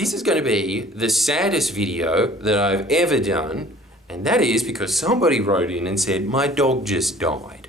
This is going to be the saddest video that I've ever done, and that is because somebody wrote in and said, my dog just died.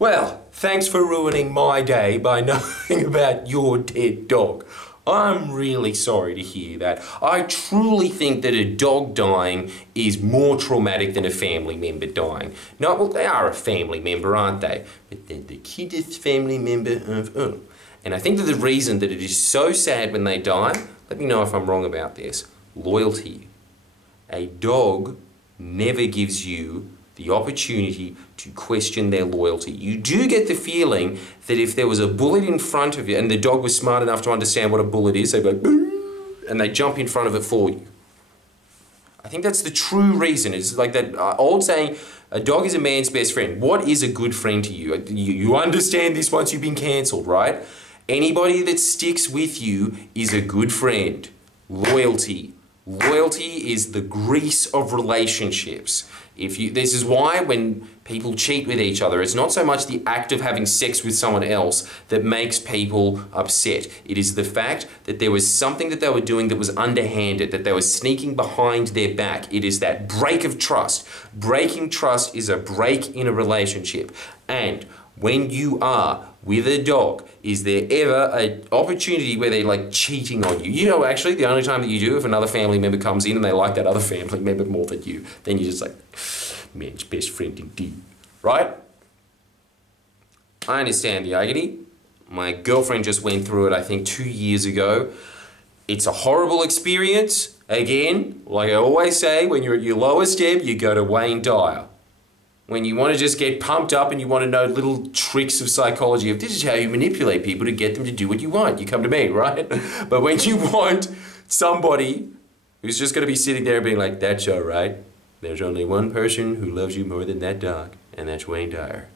Well, thanks for ruining my day by knowing about your dead dog. I'm really sorry to hear that. I truly think that a dog dying is more traumatic than a family member dying. No, well, they are a family member, aren't they? But they're the cutest family member of all. And I think that the reason that it is so sad when they die, let me know if I'm wrong about this, loyalty. A dog never gives you the opportunity to question their loyalty. You do get the feeling that if there was a bullet in front of you and the dog was smart enough to understand what a bullet is, they'd go, boo, and they jump in front of it for you. I think that's the true reason. It's like that old saying, a dog is a man's best friend. What is a good friend to you? You understand this once you've been cancelled, right? Anybody that sticks with you is a good friend. Loyalty. Loyalty is the grease of relationships. This is why when people cheat with each other, it's not so much the act of having sex with someone else that makes people upset. It is the fact that there was something that they were doing that was underhanded, that they were sneaking behind their back. It is that break of trust. Breaking trust is a break in a relationship. And when you are with a dog, is there ever an opportunity where they're like cheating on you? You know, actually, the only time that you do, if another family member comes in and they like that other family member more than you, then you're just like, man's best friend indeed, right? I understand the agony. My girlfriend just went through it, I think, 2 years ago. It's a horrible experience. Again, like I always say, when you're at your lowest ebb, you go to Wayne Dyer. When you want to just get pumped up and you want to know little tricks of psychology, if this is how you manipulate people to get them to do what you want, you come to me, right? But when you want somebody who's just going to be sitting there and being like, that's all right, there's only one person who loves you more than that dog, and that's Wayne Dyer.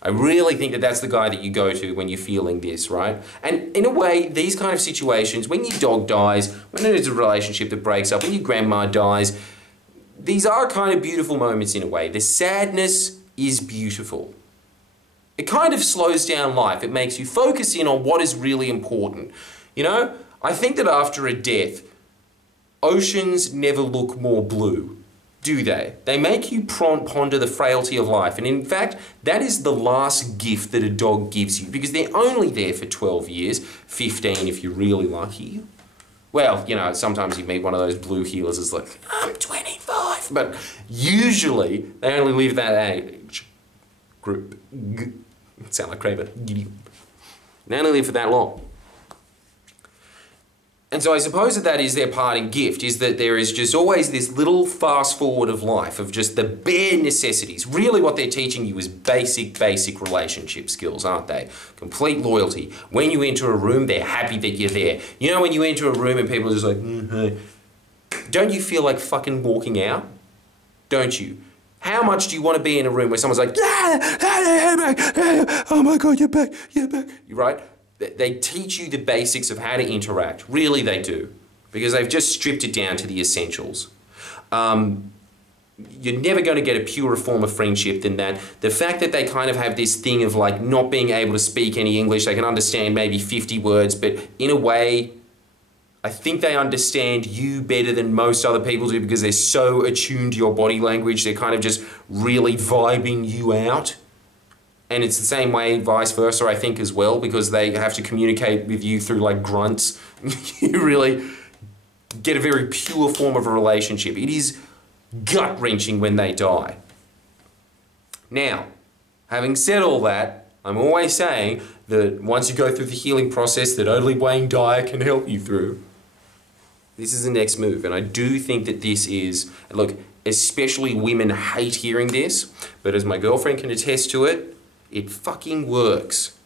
I really think that that's the guy that you go to when you're feeling this, right? And in a way, these kind of situations, when your dog dies, when there's a relationship that breaks up, when your grandma dies, these are kind of beautiful moments in a way. The sadness is beautiful. It kind of slows down life. It makes you focus in on what is really important. You know, I think that after a death, oceans never look more blue, do they? They make you ponder the frailty of life. And in fact, that is the last gift that a dog gives you, because they're only there for 12 years, 15 if you're really lucky. Well, you know, sometimes you meet one of those blue heelers that's like, I'm 25. But usually, they only live that age group. Sound like Kramer. They only live for that long. And so I suppose that that is their parting gift, is that there is just always this little fast forward of life, of just the bare necessities. Really what they're teaching you is basic relationship skills, aren't they? Complete loyalty. When you enter a room, they're happy that you're there. You know when you enter a room and people are just like, hey. Don't you feel like fucking walking out? Don't you? How much do you want to be in a room where someone's like, oh my God, you're back, right? They teach you the basics of how to interact. Really, they do. Because they've just stripped it down to the essentials. You're never going to get a purer form of friendship than that. The fact that they kind of have this thing of like not being able to speak any English, they can understand maybe 50 words, but in a way, I think they understand you better than most other people do because they're so attuned to your body language. They're kind of just really vibing you out. And it's the same way, vice versa, I think, as well, because they have to communicate with you through, like, grunts. You really get a very pure form of a relationship. It is gut-wrenching when they die. Now, having said all that, I'm always saying that once you go through the healing process that only Wayne Dyer can help you through, this is the next move. And I do think that this is, look, especially women hate hearing this, but as my girlfriend can attest to it, it fucking works.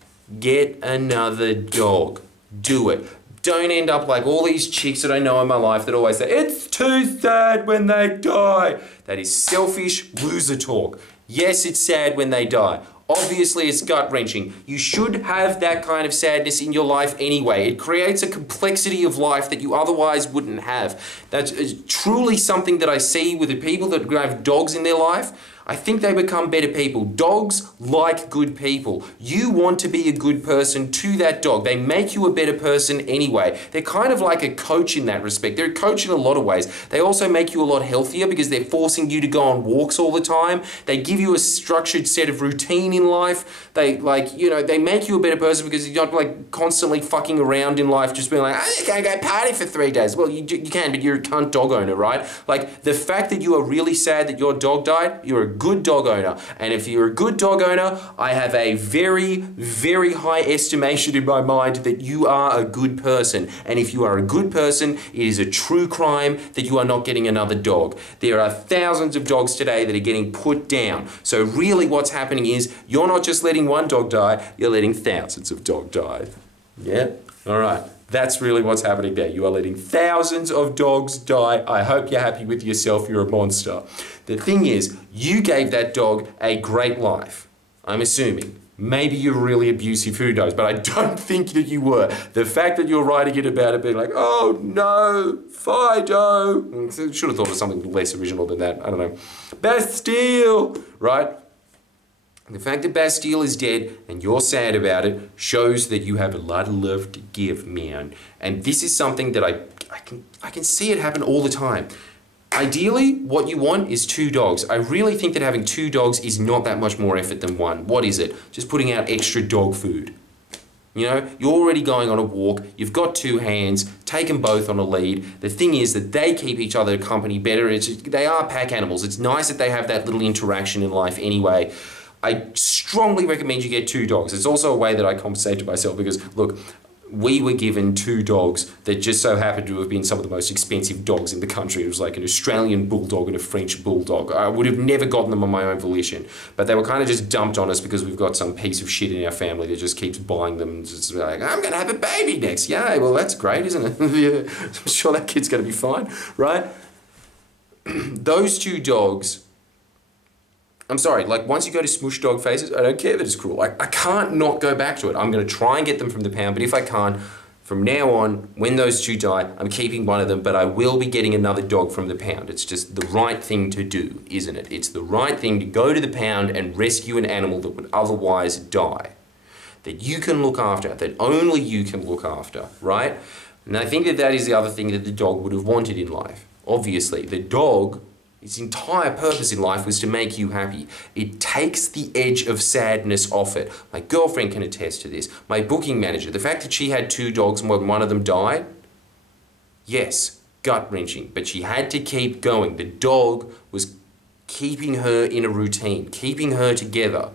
Get another dog. Do it. Don't end up like all these chicks that I know in my life that always say, it's too sad when they die. That is selfish loser talk. Yes, it's sad when they die. Obviously, it's gut-wrenching. You should have that kind of sadness in your life anyway. It creates a complexity of life that you otherwise wouldn't have. That's truly something that I see with the people that have dogs in their life. I think they become better people. Dogs like good people. You want to be a good person to that dog. They make you a better person anyway. They're kind of like a coach in that respect. They're a coach in a lot of ways. They also make you a lot healthier because they're forcing you to go on walks all the time. They give you a structured set of routine in life. They they make you a better person because you're not like constantly fucking around in life just being like, oh, you can't go party for 3 days. Well, you can, but you're a cunt dog owner, right? Like the fact that you are really sad that your dog died, you're a good dog owner. And if you're a good dog owner, I have a very, very high estimation in my mind that you are a good person. And if you are a good person, it is a true crime that you are not getting another dog. There are thousands of dogs today that are getting put down. So really what's happening is you're not just letting one dog die, you're letting thousands of dogs die. Yeah? All right. That's really what's happening there. You are letting thousands of dogs die. I hope you're happy with yourself. You're a monster. The thing is, you gave that dog a great life. I'm assuming. Maybe you're really abusive, who knows, but I don't think that you were. The fact that you're writing it about it being like, oh no, Fido. Should have thought of something less original than that. I don't know. Bastille, right? The fact that Bastille is dead and you're sad about it shows that you have a lot of love to give, man. And this is something that I can see it happen all the time. Ideally, what you want is 2 dogs. I really think that having 2 dogs is not that much more effort than 1. What is it? Just putting out extra dog food. You know, you're already going on a walk, you've got 2 hands, take them both on a lead. The thing is that they keep each other company better. They are pack animals. It's nice that they have that little interaction in life anyway. I strongly recommend you get 2 dogs. It's also a way that I compensate to myself because, look, we were given 2 dogs that just so happened to have been some of the most expensive dogs in the country. It was like an Australian bulldog and a French bulldog. I would have never gotten them on my own volition, but they were kind of just dumped on us because we've got some piece of shit in our family that just keeps buying them. And just like, I'm going to have a baby next. Yay, well, that's great, isn't it? Yeah, I'm sure that kid's going to be fine, right? Those 2 dogs... I'm sorry, like once you go to Smush Dog Faces, I don't care that it's cruel. I can't not go back to it. I'm going to try and get them from the pound, but if I can't, from now on, when those 2 die, I'm keeping one of them, but I will be getting another dog from the pound. It's just the right thing to do, isn't it? It's the right thing to go to the pound and rescue an animal that would otherwise die. That you can look after, that only you can look after, right? And I think that that is the other thing that the dog would have wanted in life. Obviously, the dog... its entire purpose in life was to make you happy. It takes the edge of sadness off it. My girlfriend can attest to this. My booking manager, the fact that she had 2 dogs and when one of them died, yes, gut-wrenching, but she had to keep going. The dog was keeping her in a routine, keeping her together.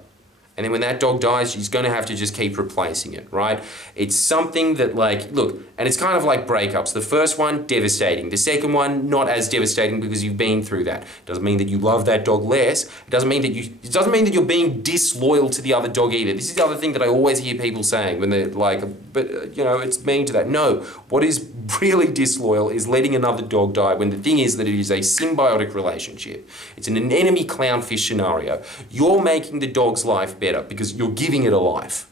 And then when that dog dies, she's going to have to just keep replacing it, right? It's something that, like, look, and it's kind of like breakups. The first one, devastating. The second one, not as devastating because you've been through that. Doesn't mean that you love that dog less. It doesn't mean that you're being disloyal to the other dog either. This is the other thing that I always hear people saying when they're like, but, you know, it's mean to that. No, what is really disloyal is letting another dog die when the thing is that it is a symbiotic relationship. It's an enemy clownfish scenario. You're making the dog's life better because you're giving it a life.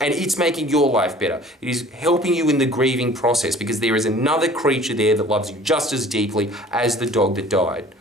And it's making your life better. It is helping you in the grieving process because there is another creature there that loves you just as deeply as the dog that died.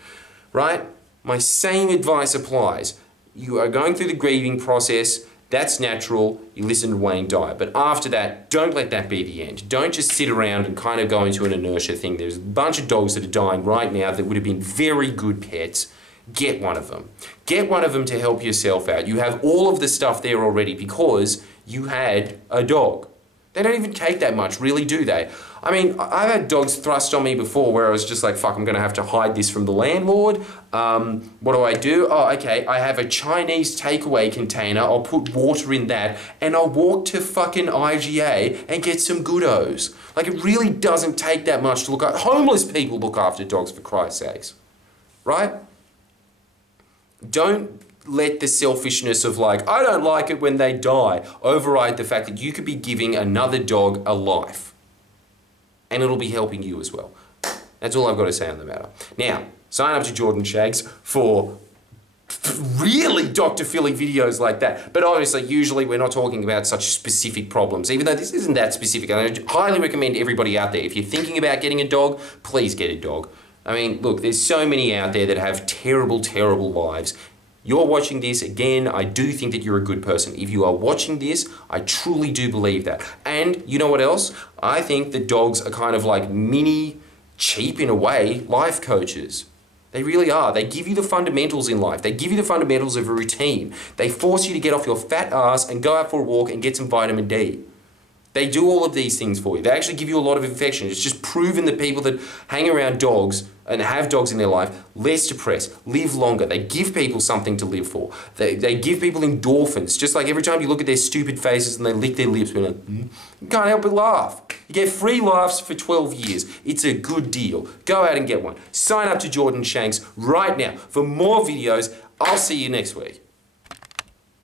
Right? My same advice applies. You are going through the grieving process. That's natural. You listen to Wayne die. But after that, don't let that be the end. Don't just sit around and kind of go into an inertia thing. There's a bunch of dogs that are dying right now that would have been very good pets. Get one of them. Get one of them to help yourself out. You have all of the stuff there already because you had a dog. They don't even take that much, really, do they? I mean, I've had dogs thrust on me before where I was just like, fuck, I'm going to have to hide this from the landlord. What do? Oh, okay, I have a Chinese takeaway container. I'll put water in that and I'll walk to fucking IGA and get some goodos. Like, it really doesn't take that much to look at. Homeless people look after dogs, for Christ's sakes. Right? Don't let the selfishness of like, I don't like it when they die, override the fact that you could be giving another dog a life. And it'll be helping you as well. That's all I've got to say on the matter. Now, sign up to Jordan Shanks for really Dr. Philly videos like that. But obviously, usually we're not talking about such specific problems, even though this isn't that specific. And I highly recommend everybody out there, if you're thinking about getting a dog, please get a dog. I mean, look, there's so many out there that have terrible, terrible lives. You're watching this, again, I do think that you're a good person. If you are watching this, I truly do believe that. And you know what else? I think that dogs are kind of like mini, cheap in a way, life coaches. They really are. They give you the fundamentals in life. They give you the fundamentals of a routine. They force you to get off your fat ass and go out for a walk and get some vitamin D. They do all of these things for you. They actually give you a lot of affection. It's just proven that people that hang around dogs and have dogs in their life, less depressed, live longer. They give people something to live for. They give people endorphins. Just like every time you look at their stupid faces and they lick their lips, you're like, you can't help but laugh. You get free laughs for 12 years. It's a good deal. Go out and get one. Sign up to Jordan Shanks right now for more videos. I'll see you next week.